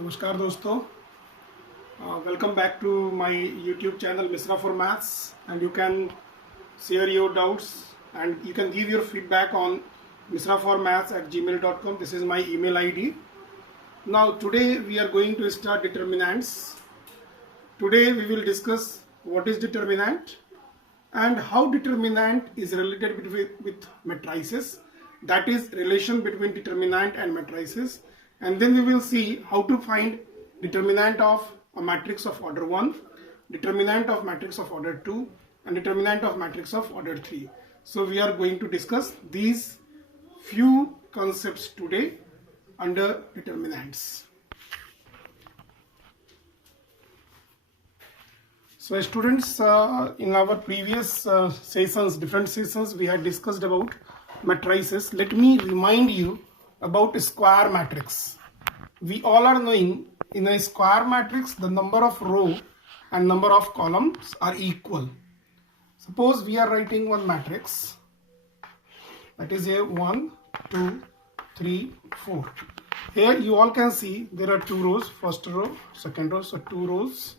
नमस्कार दोस्तों, welcome back to my YouTube channel Misra for Maths, and you can share your doubts and you can give your feedback on misraformaths@gmail.com. This is my email ID. Now today we are going to start determinants. Today we will discuss what is determinant and how determinant is related with matrices, that is relation between determinant and matrices. And then we will see how to find determinant of a matrix of order 1, determinant of matrix of order 2, and determinant of matrix of order 3. So we are going to discuss these few concepts today under determinants. So students, in our previous sessions, different sessions, we had discussed about matrices. Let me remind you about a square matrix. We all are knowing in a square matrix the number of row and number of columns are equal. Suppose we are writing one matrix, that is a 1, 2, 3, 4. Here you all can see there are 2 rows, first row, second row, so 2 rows,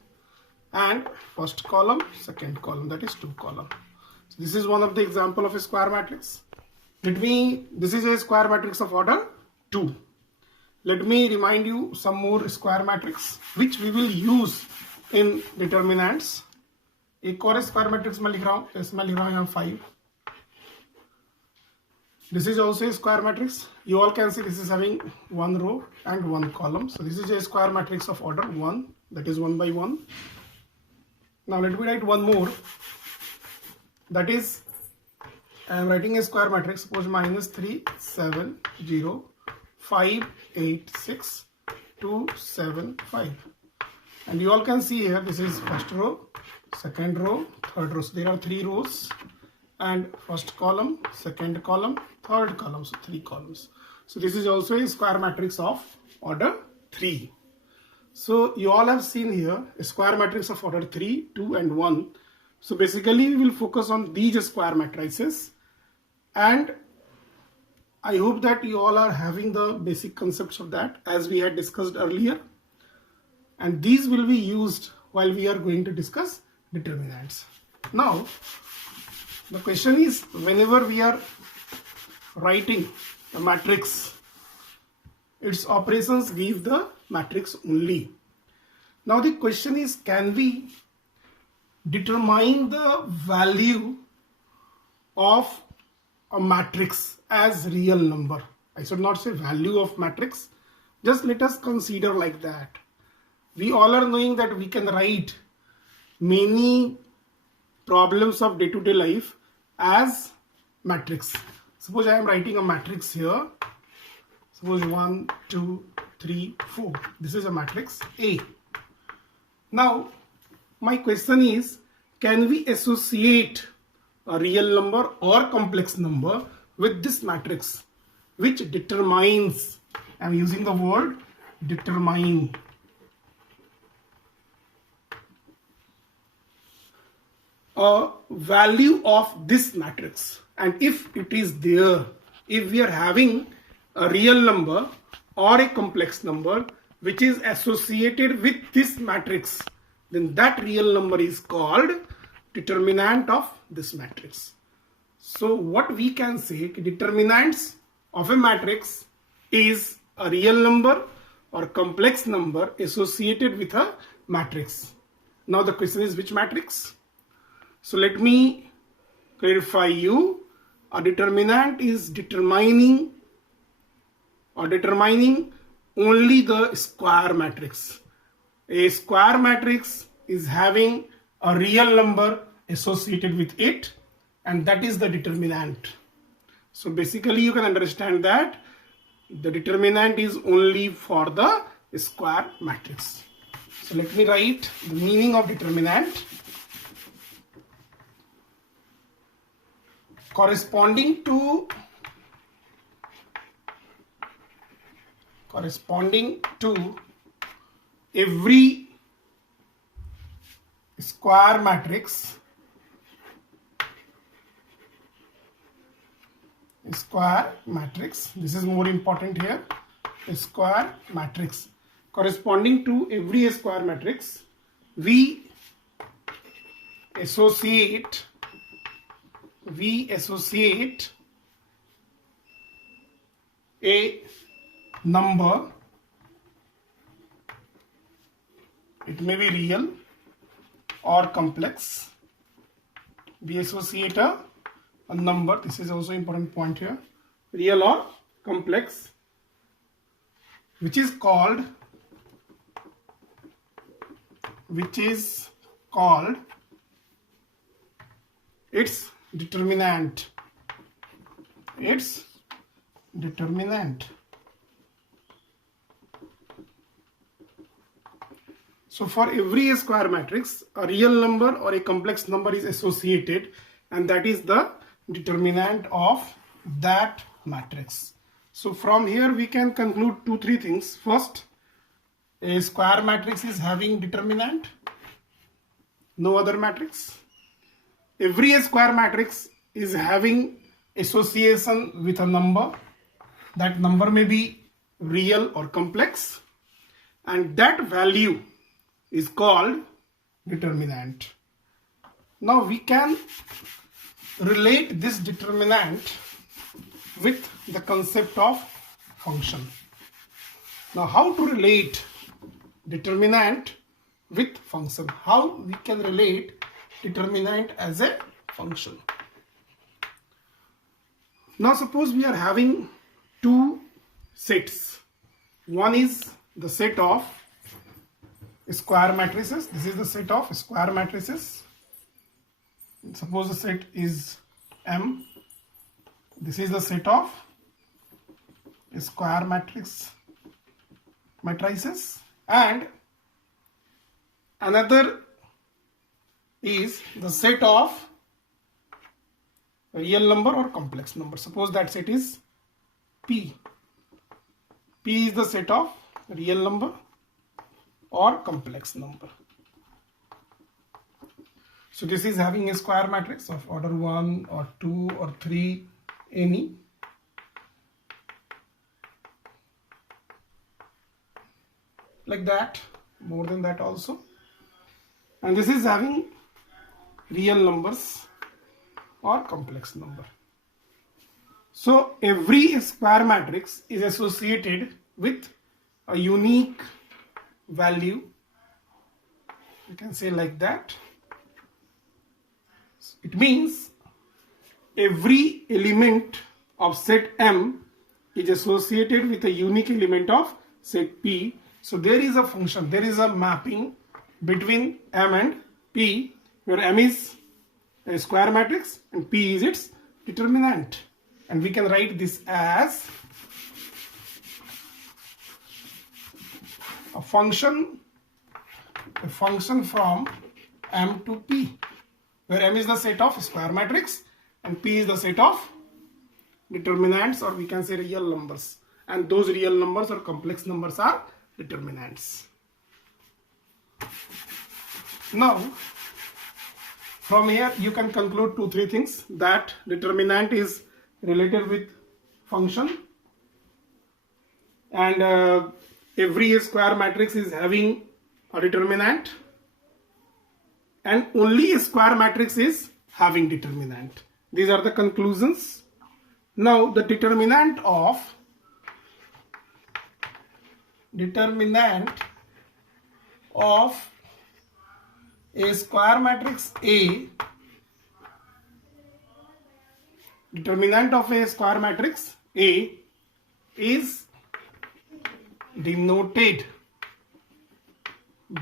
and first column, second column, that is 2 column. So this is one of the example of a square matrix. This is a square matrix of order 2. Let me remind you some more square matrix which we will use in determinants. एक और square matrix में लिख रहा हूँ, इसमें लिख रहा हूँ यहाँ 5. This is also a square matrix. You all can see this is having 1 row and 1 column. So this is a square matrix of order 1, that is 1 by 1. Now let me write one more. That is, I am writing a square matrix. Suppose -3, 7, 0, 5, 8, 6, 2, 7, 5. And you all can see here this is first row, second row, third row. So there are 3 rows and first column, second column, third column. So 3 columns. So this is also a square matrix of order 3. So you all have seen here a square matrix of order 3, 2 and 1. So basically we will focus on these square matrices, and I hope that you all are having the basic concepts of that as we had discussed earlier, and these will be used while we are going to discuss determinants. Now the question is, whenever we are writing a matrix, its operations give the matrix only. Now the question is, can we determine the value of a matrix as real number? I should not say value of matrix, just let us consider like that. We all are knowing that we can write many problems of day-to-day life as matrix. Suppose I am writing a matrix here. Suppose 1, 2, 3, 4. This is a matrix A. Now my question is, can we associate a real number or complex number with this matrix, which determines, I am using the word determine, a value of this matrix? And if it is there, if we are having a real number or a complex number which is associated with this matrix, then that real number is called determinant of this matrix. So what we can say, determinants of a matrix is a real number or complex number associated with a matrix. Now the question is, which matrix? So let me clarify you. A determinant is determining only the square matrix. A square matrix is having a real number associated with it, and that is the determinant. So basically you can understand that the determinant is only for the square matrix. So let me write the meaning of determinant. Corresponding to every square matrix, this is more important here, a square matrix. corresponding to every square matrix, we associate a number. It may be real or complex. We associate a number. This is also important point here. Real or complex, which is called its determinant. So for every square matrix, a real number or a complex number is associated, and that is the determinant of that matrix. So from here we can conclude 2-3 things. First, a square matrix is having determinant, no other matrix. Every square matrix is having association with a number. That number may be real or complex, and that value is called determinant. Now we can relate this determinant with the concept of function. Now how to relate determinant with function? How we can relate determinant as a function? Now suppose we are having two sets. One is the set of square matrices. This is the set of square matrices. Suppose the set is M. This is the set of square matrices, and another is the set of real number or complex number. Suppose that set is P. P is the set of real number or complex number. So this is having a square matrix of order 1 or 2 or 3, any. Like that, more than that also. And this is having real numbers or complex number. So every square matrix is associated with a unique value. You can say like that. It means every element of set M is associated with a unique element of set P. So there is a function, there is a mapping between M and P, where M is a square matrix and P is its determinant. And we can write this as a function from M to P, where M is the set of square matrix and P is the set of determinants, or we can say real numbers, and those real numbers or complex numbers are determinants. Now from here you can conclude 2-3 things: that determinant is related with function, and every square matrix is having a determinant, and only a square matrix is having determinant. These are the conclusions. Now the determinant of a square matrix A, determinant of a square matrix A is denoted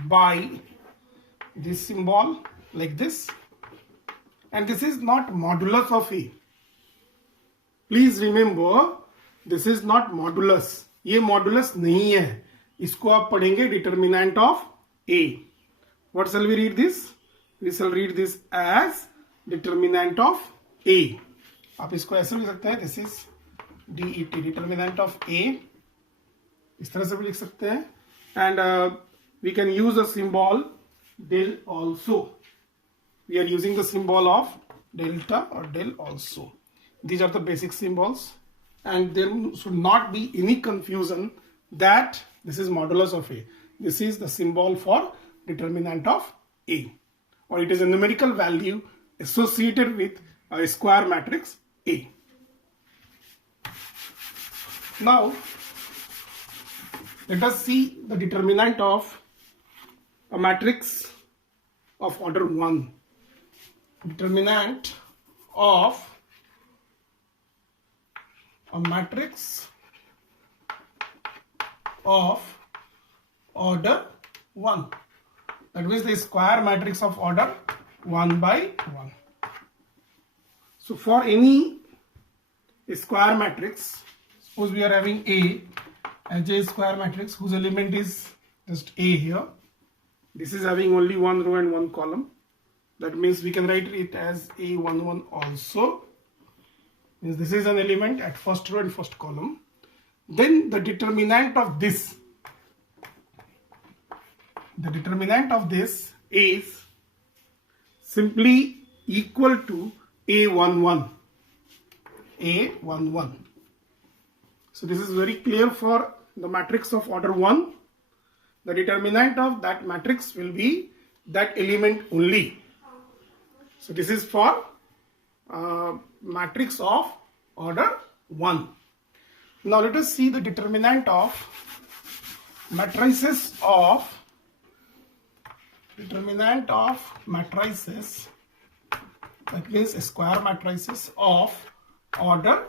by this symbol like this, and this is not modulus of A. Please remember, this is not modulus. ये modulus नहीं है. इसको आप पढ़ेंगे determinant of A. What shall we read this? We shall read this as determinant of A. आप इसको ऐसे लिख सकते हैं. This is DET, determinant of A. इस तरह से भी लिख सकते हैं. And we can use a symbol del also. We are using the symbol of delta or del also. These are the basic symbols, and there should not be any confusion that this is modulus of A. This is the symbol for determinant of A, or it is a numerical value associated with a square matrix A. Now, let us see the determinant of a matrix of order 1. Determinant of a matrix of order 1. That means the square matrix of order 1 by 1. So for any square matrix, suppose we are having A as a square matrix whose element is just A here. This is having only one row and one column. That means we can write it as A11 also. Means this is an element at first row and first column. Then the determinant of this is simply equal to A11. So this is very clear for the matrix of order 1. The determinant of that matrix will be that element only. So this is for matrix of order 1. Now let us see the determinant of matrices that means square matrices of order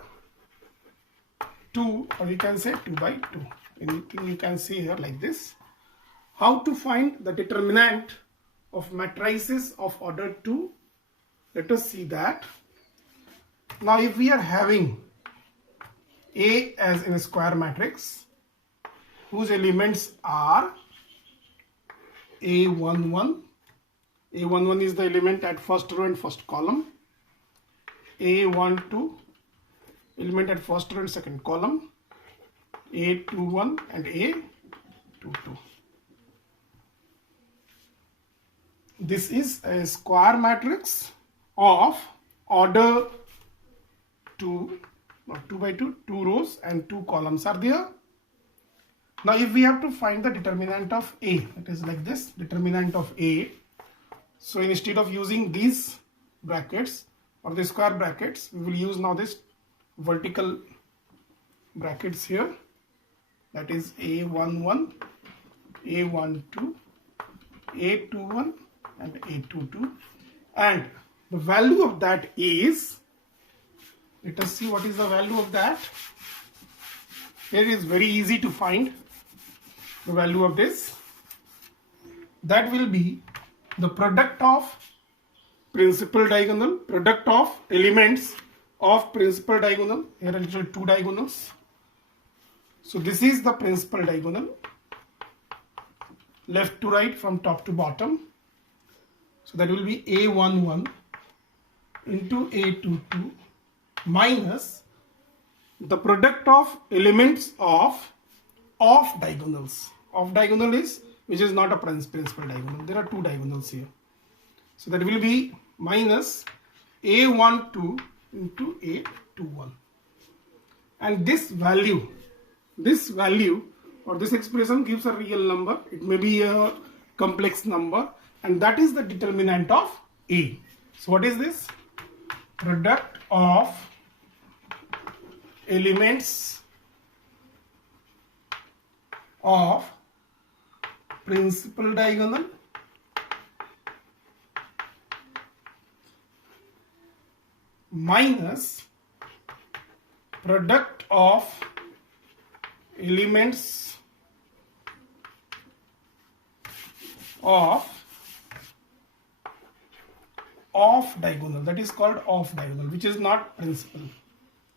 2, or you can say 2 by 2. Anything you can see here like this. How to find the determinant of matrices of order 2? Let us see that. Now if we are having A as in a square matrix whose elements are A11. A11 is the element at first row and first column. A12 element at first row and second column. A21 and A22. This is a square matrix of order 2, not 2 by 2, 2 rows and 2 columns are there. Now if we have to find the determinant of A, it is like this, determinant of A. So instead of using these brackets or the square brackets, we will use now this vertical brackets here. That is A11, A12, A21 and A22. And the value of that is, let us see what is the value of that. Here is very easy to find the value of this. That will be the product of principal diagonal, product of elements of principal diagonal. Here are literally 2 diagonals. So this is the principal diagonal, left to right from top to bottom. So that will be A11 into A22 minus the product of elements of diagonals. Of diagonal is which is not a principal diagonal. There are 2 diagonals here. So that will be minus A12 into A21. And this value or this expression gives a real number. It may be a complex number, and that is the determinant of A. So what is this? Product of elements of principal diagonal minus product of elements of diagonal. That is called off diagonal, which is not principal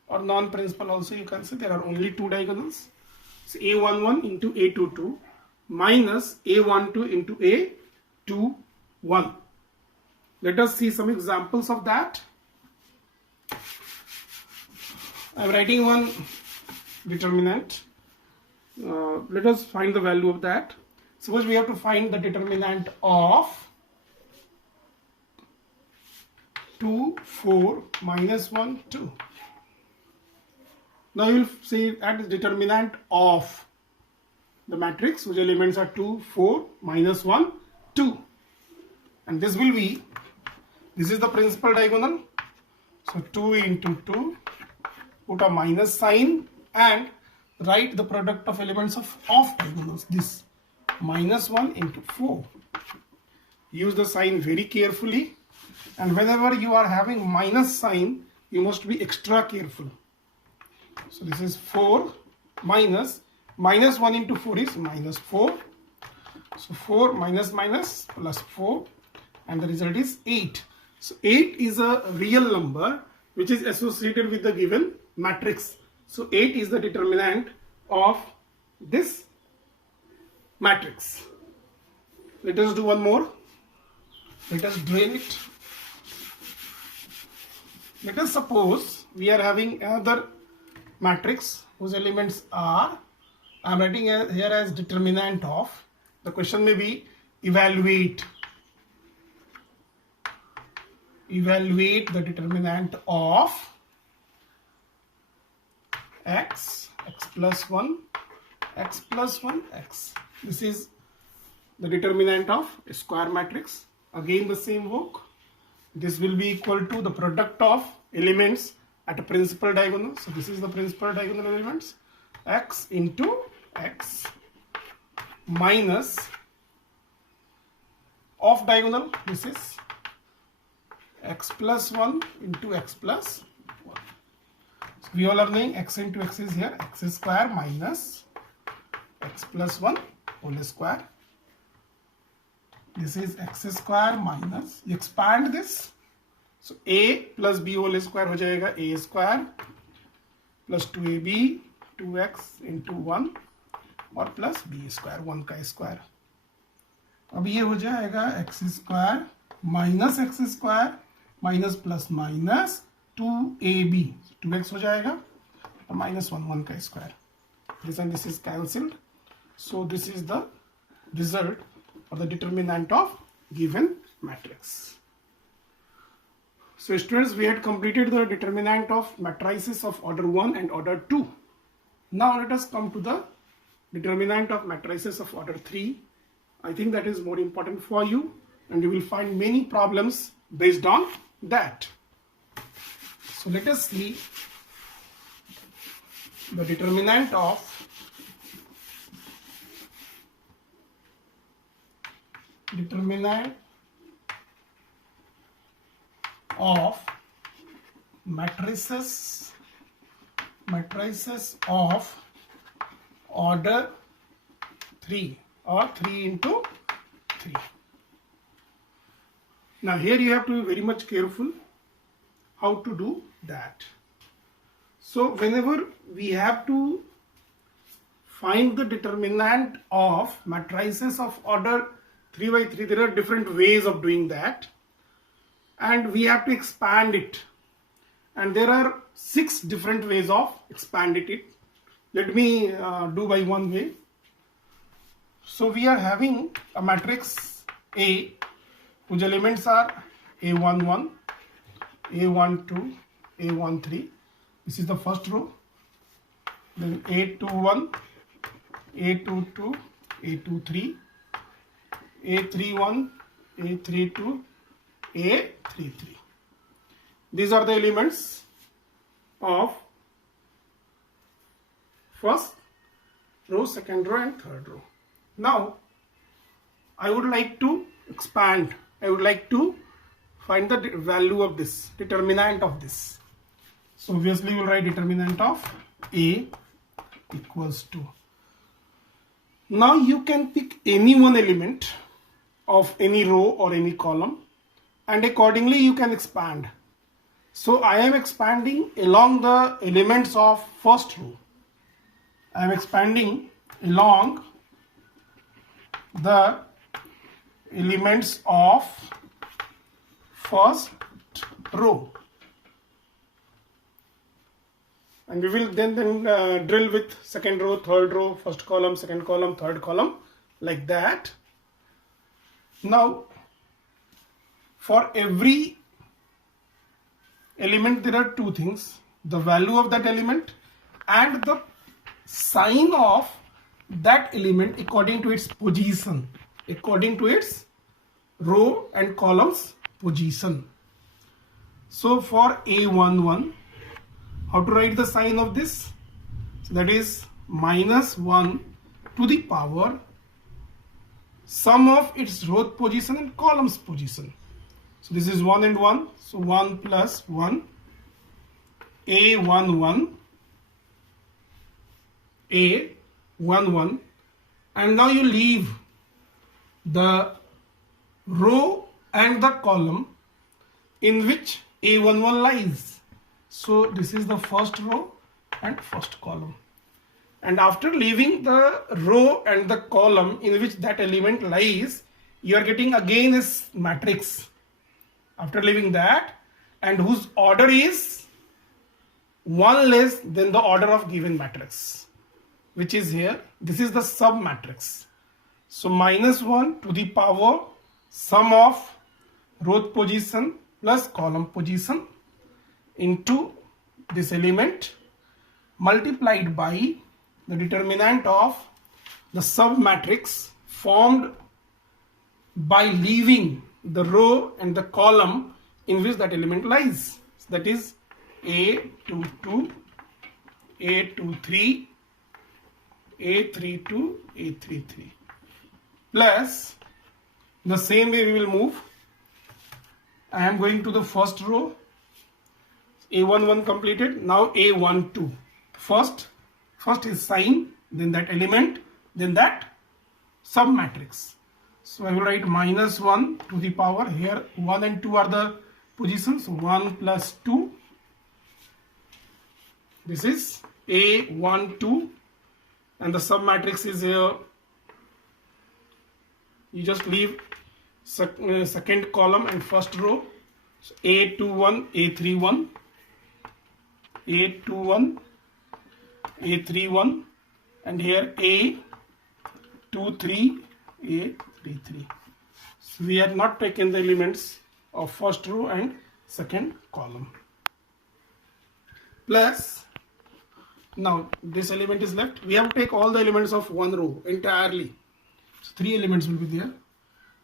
or non-principal also. You can say there are only 2 diagonals. So A11 into A22 minus A12 into A21. Let us see some examples of that. I am writing one determinant. Let us find the value of that. Suppose we have to find the determinant of 2, 4, minus 1, 2. Now you will see that is determinant of. the matrix whose elements are 2, 4, minus 1, 2. And this will be, this is the principal diagonal. So 2 into 2, put a minus sign and write the product of elements of off diagonals. This minus 1 into 4. Use the sign very carefully, and whenever you are having minus sign, you must be extra careful. So this is 4 minus 1 into 4 is minus 4. So 4 minus minus plus 4, and the result is 8. So 8 is a real number which is associated with the given matrix. So 8 is the determinant of this matrix. Let us do one more. Let us drain it. Let us suppose we are having another matrix whose elements are, I am writing here as determinant of. The question may be evaluate the determinant of x, x plus 1, x plus 1, x. This is the determinant of a square matrix. Again the same work. This will be equal to the product of elements at a principal diagonal. So this is the principal diagonal elements, x into x minus off diagonal, this is x plus 1 into x plus 1. So we all are knowing x into x is here, x square minus x plus 1 whole square. This is x square minus, you expand this, so a plus b whole square हो जाएगा a square plus 2ab 2x into 1 और plus b square 1 का square. अब ये हो जाएगा x square minus x square minus plus minus 2ab 2x हो जाएगा और माइनस 1 का square. This and this is cancelled. So this is the result or the determinant of given matrix. So students, we had completed the determinant of matrices of order 1 and order 2. Now let us come to the determinant of matrices of order 3. I think that is more important for you, and you will find many problems based on that. So let us see the determinant of matrices of order 3 or 3 into 3. Now here you have to be very much careful how to do that. So whenever we have to find the determinant of matrices of order 3 by 3, there are different ways of doing that, and we have to expand it, and there are 6 different ways of expanding it. Let me do by one way. So we are having a matrix A whose elements are A11, A12, A13. This is the first row. Then A21, A22, A23, A31, A32, A33. These are the elements of first row, second row and third row. Now I would like to expand. I would like to find the value of this, determinant of this. So obviously we will write determinant of A equals to. Now you can pick any one element of any row or any column, and accordingly you can expand. So I am expanding along the elements of first row. I am expanding along the elements of first row, and we will then drill with second row, third row, first column, second column, third column, like that. Now for every element there are two things: the value of that element and the sign of that element according to its position, according to its row and columns position. So for A11, how to write the sign of this? So that is minus 1 to the power sum of its row position and columns position. So this is 1 and 1. So 1 plus 1, A11, A11, and now you leave the row and the column in which A11 lies. So this is the first row and first column. And after leaving the row and the column in which that element lies, you are getting again this matrix. After leaving that, and whose order is 1 less than the order of given matrix, which is here. This is the sub matrix. So minus 1 to the power sum of row position plus column position into this element multiplied by the determinant of the sub matrix formed by leaving the row and the column in which that element lies. So that is A22, A23, A32, A33, plus the same way we will move. I am going to the first row. A11 completed. Now A12. First is sign, then that element, then that sub matrix. So I will write minus 1 to the power. Here 1 and 2 are the positions. 1 plus 2. This is A12, and the sub matrix is here. You just leave second column and first row. So A21, A31, A21, A31, and here A23, A33. So we have not taken the elements of first row and second column. Plus, now this element is left. We have to take all the elements of one row entirely. So 3 elements will be there.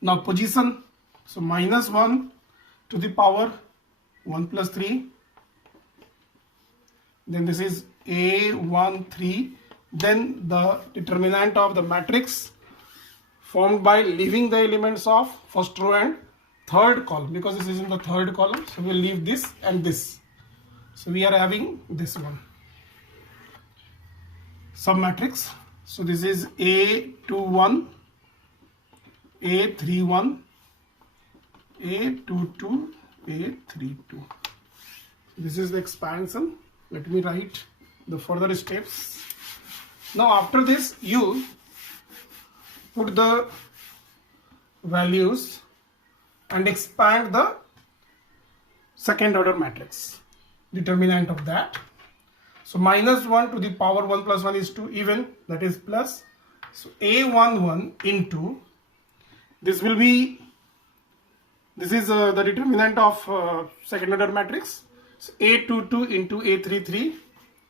Now position. So minus 1 to the power 1 plus 3. Then this is A13. Then the determinant of the matrix formed by leaving the elements of first row and third column, because this is in the third column. So we will leave this and this. So we are having this one. Sub matrix. So this is A21, A31, A22, A32. This is the expansion. Let me write the further steps. Now after this, you put the values and expand the second order matrix, determinant of that. So minus 1 to the power 1 plus 1 is 2, even, that is plus. So A11 into, this will be, this is the determinant of second order matrix. So A22 into A33,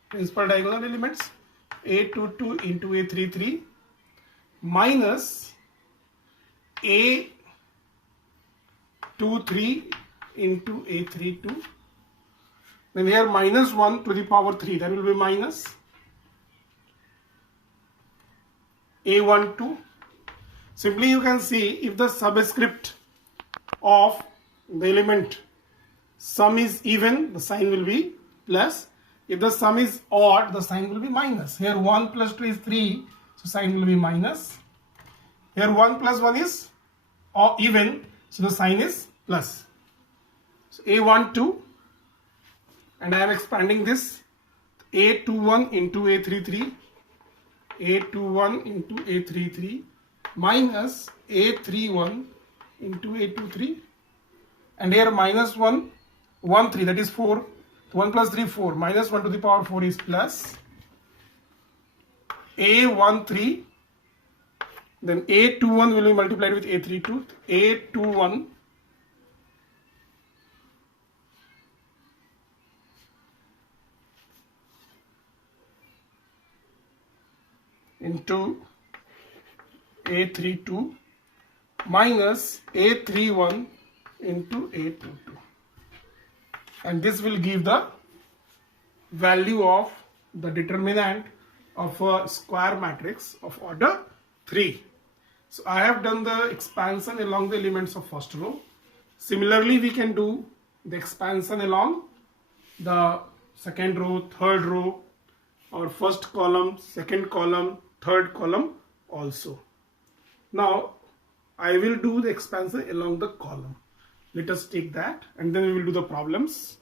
principal diagonal elements, A22 into A33 minus A23 into A32. Then here minus 1 to the power 3, that will be minus A12. Simply you can see, if the subscript of the element sum is even, the sign will be plus. If the sum is odd, the sign will be minus. Here 1 plus 2 is 3, so sign will be minus. Here 1 plus 1 is even, so the sign is plus. So A12, and I am expanding this, A21 into A33, A21 into A33 minus A31 into A23, and here minus 1, 1, 3, that is 4, 1 plus 3, 4, minus 1 to the power 4 is plus, A13, then A21 will be multiplied with A32, A21 into A32 minus A31 into A22, and this will give the value of the determinant of a square matrix of order 3. So I have done the expansion along the elements of first row. Similarly, we can do the expansion along the second row, third row, or first column, second column, third column also. Now I will do the expansion along the column. Let us take that and then we will do the problems.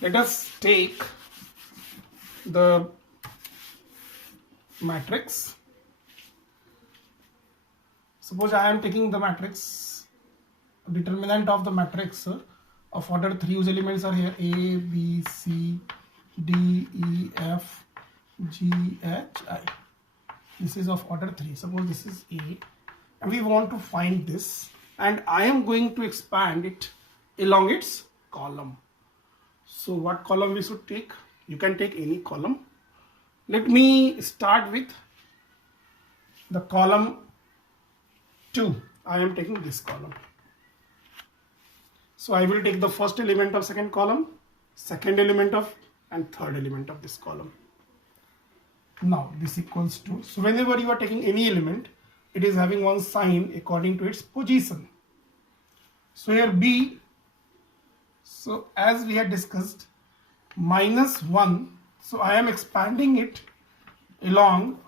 Let us take the matrix. Suppose I am taking the matrix, determinant of the matrix of order 3, whose elements are here A, B, C, D, E, F, G, H, I. This is of order 3. Suppose this is A and we want to find this, and I am going to expand it along its column. So what column we should take? You can take any column. Let me start with the column 2. I am taking this column. So I will take the first element of second column, second element of, and third element of this column. Now this equals to, so whenever you are taking any element, it is having one sign according to its position. So here B, so as we had discussed, -1, so I am expanding it along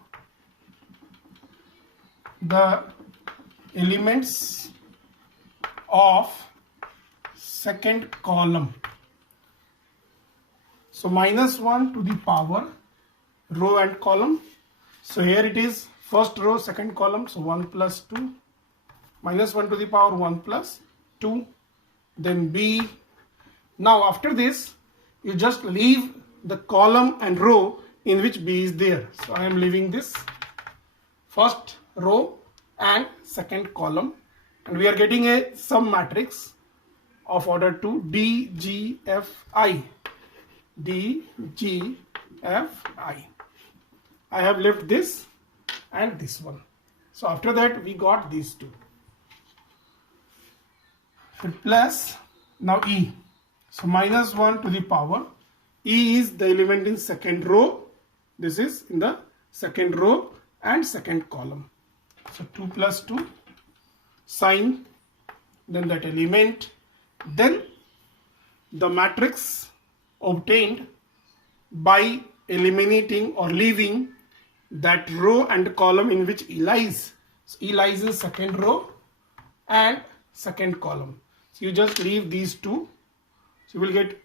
the elements of second column. So -1 to the power row and column. So here it is first row, second column, so 1 plus 2, -1 to the power 1 plus 2, then B. Now after this you just leave the column and row in which B is there. So I am leaving this first row and second column, and we are getting a sum matrix of order 2 D, G, F, I. D, G, F, I. I have left this and this one. So after that we got these two. Plus now E. So -1 to the power. E is the element in second row. This is in the second row and second column. So 2 plus 2 sign, then that element, then the matrix obtained by eliminating or leaving that row and column in which E lies. So E lies in second row and second column. So you just leave these two. So you will get,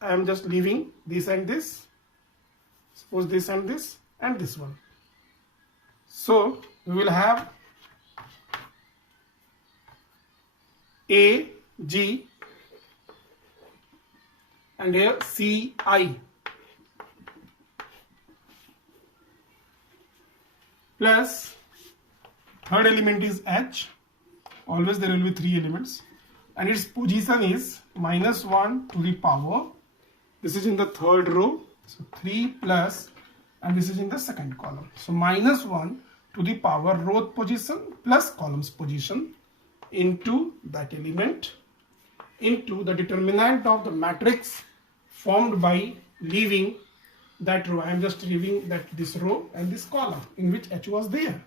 I am just leaving this and this. Suppose this and this one. So we will have A, G, and here C, I, plus third element is H. Always there will be 3 elements, and its position is -1 to the power. This is in the third row, so 3 plus, and this is in the second column. So -1 to the power row position plus columns position into that element into the determinant of the matrix formed by leaving that row. I am just leaving that this row and this column in which H was there.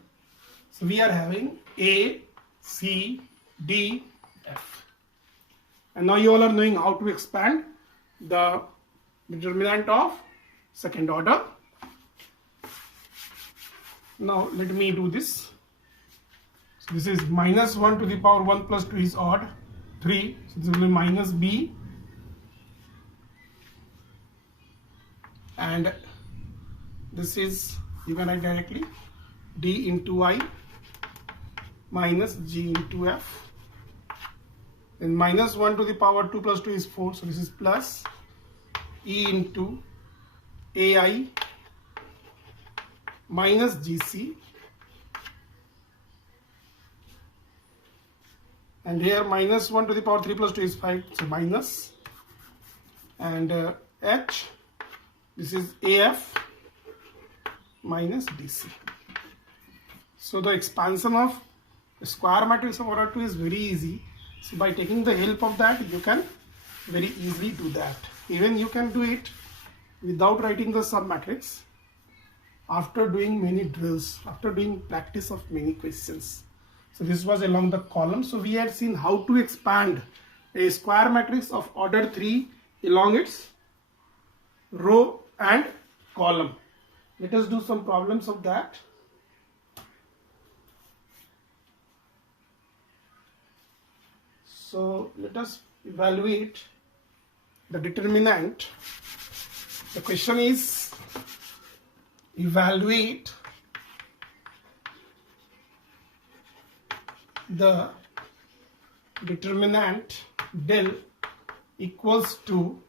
So we are having A, C, D, F. And now you all are knowing how to expand the determinant of second order. Now let me do this. So this is -1 to the power 1 plus 2 is odd, 3. So this will be minus B. And this is, you can write directly, D into I minus G into F. Then -1 to the power 2 plus 2 is 4. So this is plus E into AI minus GC. And here -1 to the power 3 plus 2 is 5. So minus. And H This is AF minus DC. So the expansion of the square matrix of order 2 is very easy. So by taking the help of that, you can very easily do that. Even you can do it without writing the submatrix, after doing many drills, after doing practice of many questions. So this was along the column. So we had seen how to expand a square matrix of order 3 along its row and column. Let us do some problems of that. So let us evaluate the determinant. The question is, evaluate the determinant del equals to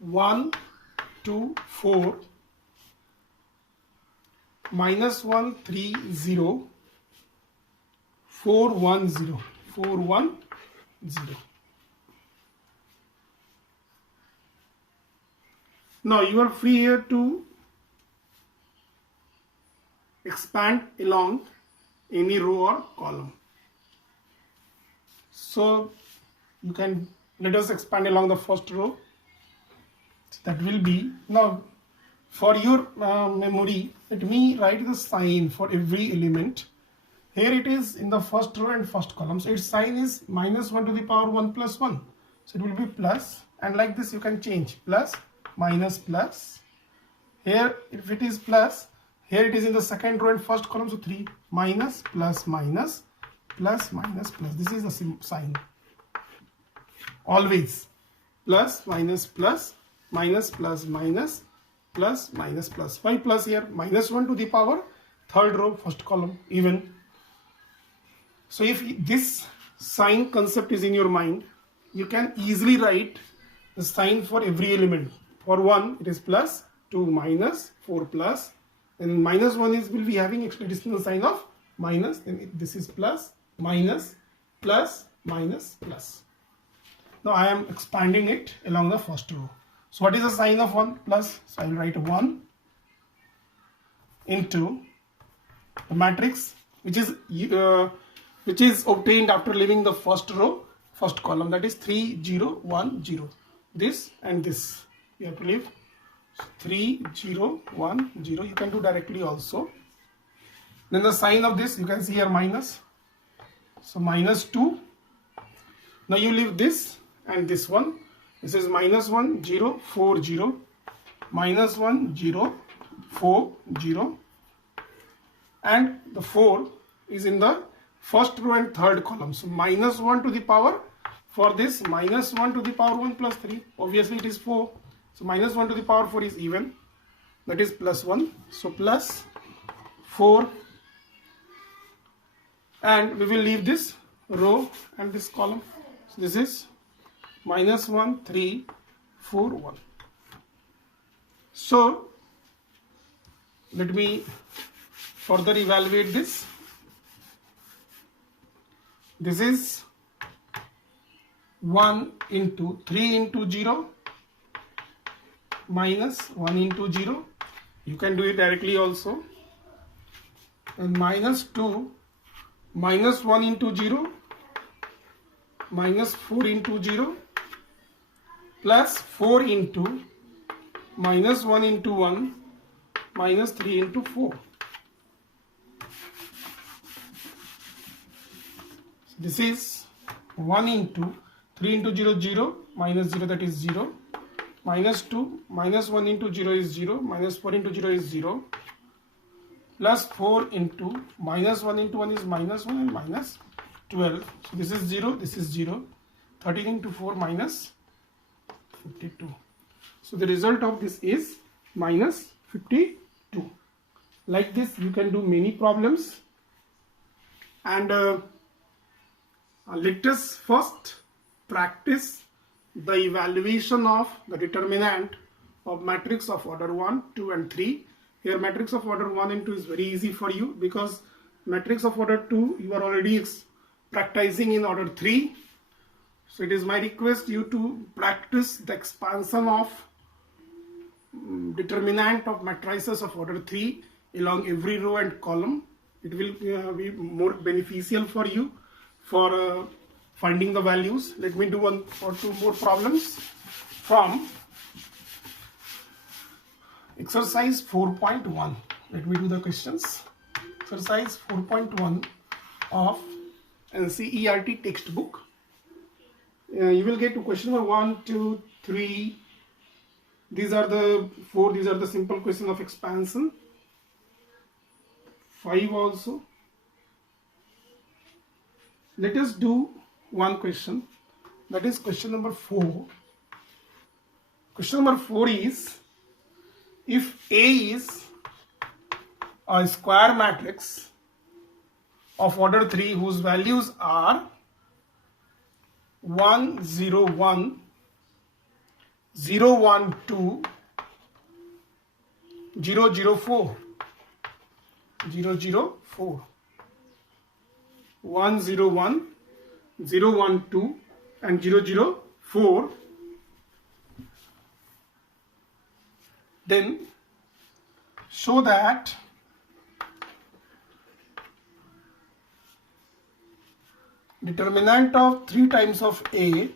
1, 2, 4 minus 1, 3, 0, 4, 1, 0, 4, 1, 0. Now you are free here to expand along any row or column. So you can, let us expand along the first row. So that will be, now for your memory, let me write the sign for every element. Here it is in the first row and first column. So its sign is minus 1 to the power 1 plus 1. So it will be plus, and like this you can change plus, minus, plus. Here if it is plus, here it is in the second row and first column. So 3 minus, plus, minus, plus, minus, plus. This is the sign. Always plus, minus, plus, minus, plus, minus, plus, minus, plus. Why plus here? Minus 1 to the power third row first column, even. So if this sign concept is in your mind, you can easily write the sign for every element. For 1 it is plus, 2 minus, 4 plus, and minus 1 is will be having additional sign of minus, then this is plus, minus, plus, minus, plus. Now I am expanding it along the first row. So what is the sign of 1? Plus. So I will write 1 into the matrix which is obtained after leaving the first row, first column, that is 3, 0, 1, 0. This and this you have to leave. 3, 0, 1, 0. You can do directly also. Then the sign of this, you can see here minus. So minus 2. Now you leave this and this one. This is minus 1, 0, 4, 0. Minus 1, 0, 4, 0. And the 4 is in the first row and third column. So minus 1 to the power, for this minus 1 to the power 1 plus 3. Obviously it is 4. So minus 1 to the power 4 is even. That is plus 1. So plus 4. And we will leave this row and this column. So this is minus 1, 3, 4, 1. So let me further evaluate this. This is 1 into 3 into 0 minus 1 into 0. You can do it directly also. And minus 2 minus 1 into 0 minus 4 into 0 plus 4 into minus 1 into 1 minus 3 into 4. So this is 1 into 3 into 0, 0, minus 0, that is 0, minus 2, minus 1 into 0 is 0, minus 4 into 0 is 0, plus 4 into minus 1 into 1 is minus 1 and minus 12. So this is 0, this is 0, 13 into 4 minus 52. So the result of this is minus 52. Like this you can do many problems, and let us first practice the evaluation of the determinant of matrix of order 1, 2 and 3. Here matrix of order 1 and 2 is very easy for you, because matrix of order 2 you are already practicing in order 3. So it is my request you to practice the expansion of determinant of matrices of order 3 along every row and column. It will be more beneficial for you for finding the values. Let me do one or two more problems from exercise 4.1. Let me do the questions. Exercise 4.1 of NCERT textbook. You will get to question number 1, 2, 3. These are the 4. These are the simple question of expansion. 5 also. Let us do one question. That is question number 4. Question number 4 is, if A is a square matrix of order 3 whose values are 1, 0, 1, 0, 1, 2, 0, 0, 4, 0, 0, 4, 1, 0, 1, 0, 1, 2 and 0, 0, 4, then show that determinant of 3 times of A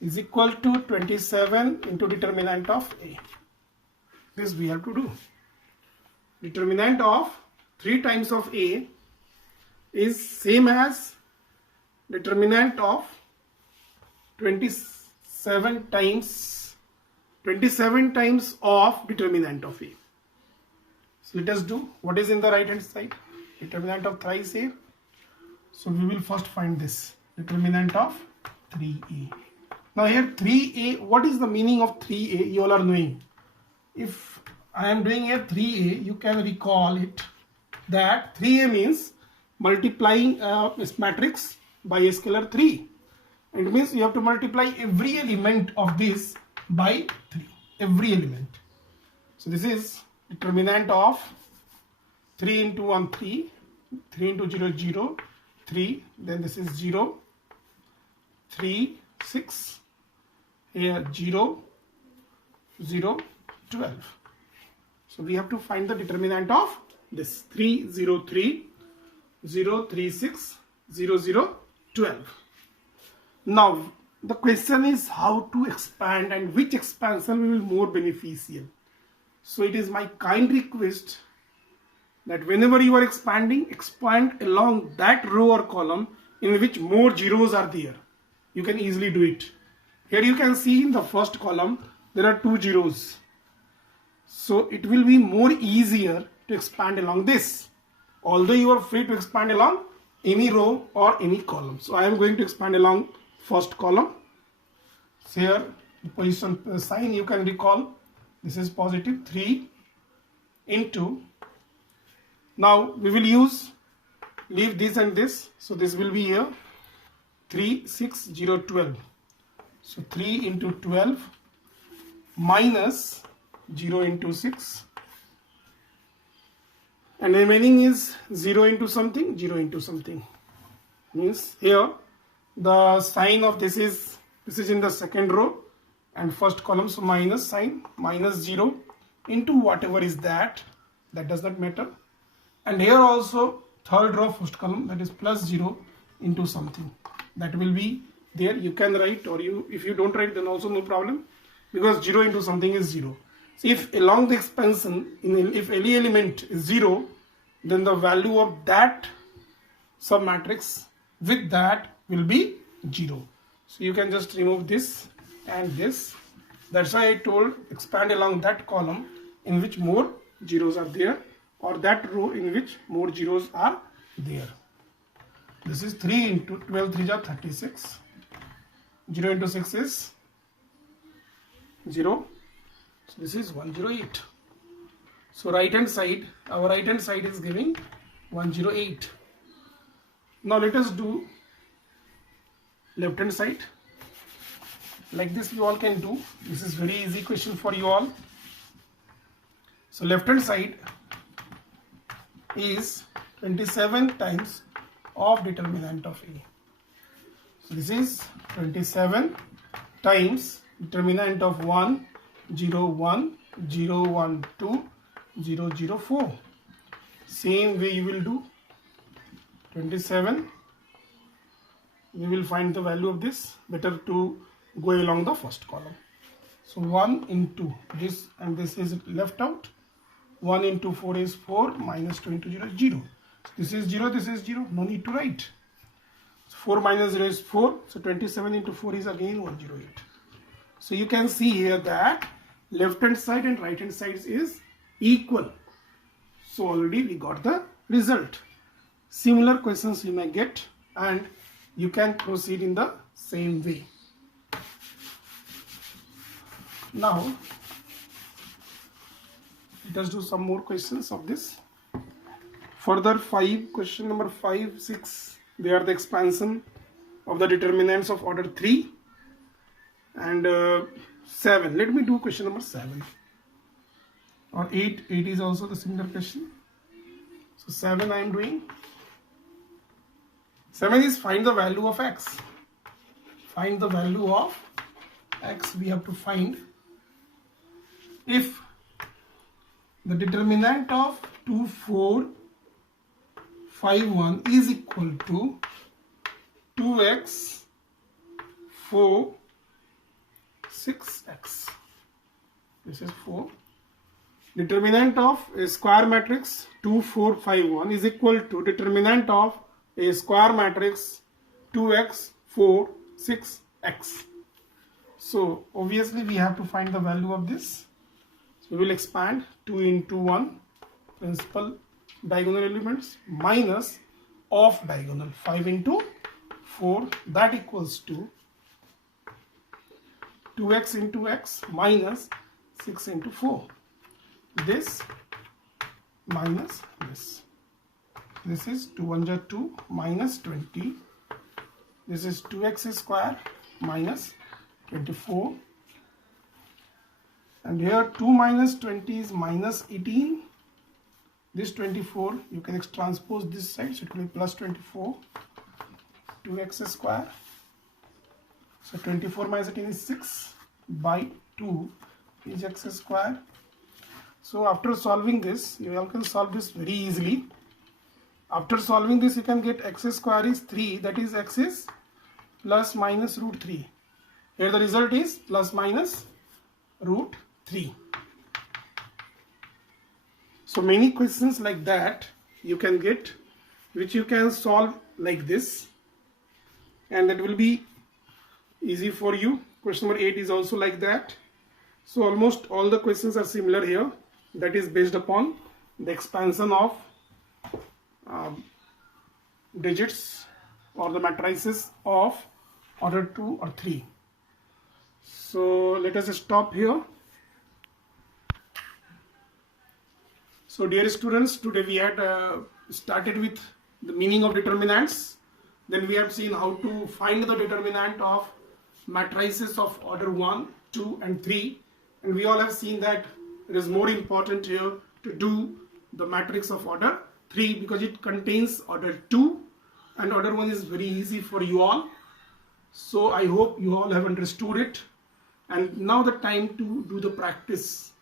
is equal to 27 into determinant of A. This we have to do. Determinant of 3 times of A is same as determinant of 27 times of determinant of A. So let us do what is in the right hand side. Determinant of thrice A. So we will first find this determinant of 3A. Now here 3A, what is the meaning of 3A? You all are knowing. If I am doing here 3A, you can recall it that 3A means multiplying this matrix by a scalar 3. It means you have to multiply every element of this by 3. Every element. So this is determinant of 3 into 1, 3, 3 into 0, 0, 3, then this is 0, 3, 6, here 0, 0, 12. So we have to find the determinant of this 3, 0, 3, 0, 3, 6, 0, 0, 12. Now the question is how to expand and which expansion will be more beneficial. So it is my kind request that whenever you are expanding, expand along that row or column in which more zeros are there. You can easily do it. Here you can see in the first column there are 2 zeros. So it will be more easier to expand along this. Although you are free to expand along any row or any column. So I am going to expand along first column. So here the position sign you can recall. This is positive 3 into. Now we will leave this and this. So this will be here 3, 6, 0, 12. So 3 into 12 minus 0 into 6. And remaining is 0 into something, 0 into something. Means here the sign of this is in the second row and first column. So minus sign, minus 0 into whatever is that does not matter. And here also third row first column, that is plus 0 into something. That will be there. You can write, or if you don't write then also no problem, because 0 into something is 0. So if along the expansion, if any element is 0, then the value of that submatrix with that will be 0. So you can just remove this and this. That's why I told expand along that column in which more zeros are there, or that row in which more zeros are there. This is 3 into 12 3 are 36. 0 into 6 is 0. So this is 108. So right hand side, our right hand side is giving 108. Now let us do left hand side. Like this you all can do. This is very easy question for you all. So left hand side is 27 times of determinant of A. So this is 27 times determinant of 1, 0, 1, 0, 1, 2, 0, 0, 4. Same way you will do 27. We will find the value of this. Better to go along the first column. So 1 into this and this is left out. 1 into 4 is 4 minus 2 into 0 is 0. So this is 0, this is 0. No need to write. So 4 minus 0 is 4. So 27 into 4 is again 108. So you can see here that left hand side and right hand side is equal. So already we got the result. Similar questions you may get and you can proceed in the same way. Now let us do some more questions of this. Further 5, question number 5, 6, they are the expansion of the determinants of order 3 and 7. Let me do question number 7 or 8. 8 is also the similar question. So 7 I am doing. 7 is find the value of x. Find the value of x. We have to find if the determinant of 2, 4, 5, 1 is equal to 2x, 4, 6x. This is 4. Determinant of a square matrix 2, 4, 5, 1 is equal to determinant of a square matrix 2x, 4, 6x. So obviously we have to find the value of this. So we will expand 2 into 1 principal diagonal elements minus off diagonal 5 into 4, that equals to 2x into x minus 6 into 4. This minus this. This is 2 1 are 2 minus 20. This is 2x square minus 24. And here 2 minus 20 is minus 18. This 24, you can transpose this side, so it will be plus 24. 2x square. So 24 minus 18 is 6 by 2 is x square. So after solving this, you all can solve this very easily. After solving this, you can get x square is 3, that is x is plus minus root 3. Here the result is plus minus root 3. So many questions like that you can get, which you can solve like this, and that will be easy for you. Question number 8 is also like that. So almost all the questions are similar here. That is based upon the expansion of digits or the matrices of order 2 or 3. So let us stop here. So dear students, today we had started with the meaning of determinants. Then we have seen how to find the determinant of matrices of order 1, 2 and 3. And we all have seen that it is more important here to do the matrix of order 3 because it contains order 2 and order 1 is very easy for you all. So I hope you all have understood it. And now the time to do the practice.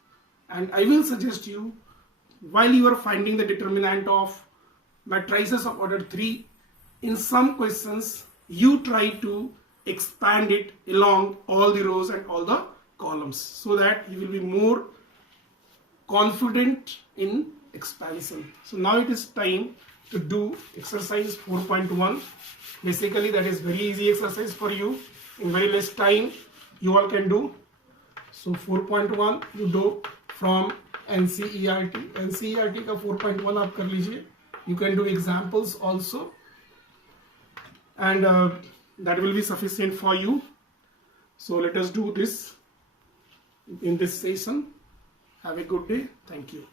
And I will suggest you, while you are finding the determinant of matrices of order 3, in some questions you try to expand it along all the rows and all the columns so that you will be more confident in expansion. So now it is time to do exercise 4.1. Basically that is very easy exercise for you. In very less time you all can do. So 4.1 you do from NCERT. NCERT का 4.1 आप कर लीजिए. You can do examples also, and that will be sufficient for you. So let us do this in this session. Have a good day. Thank you.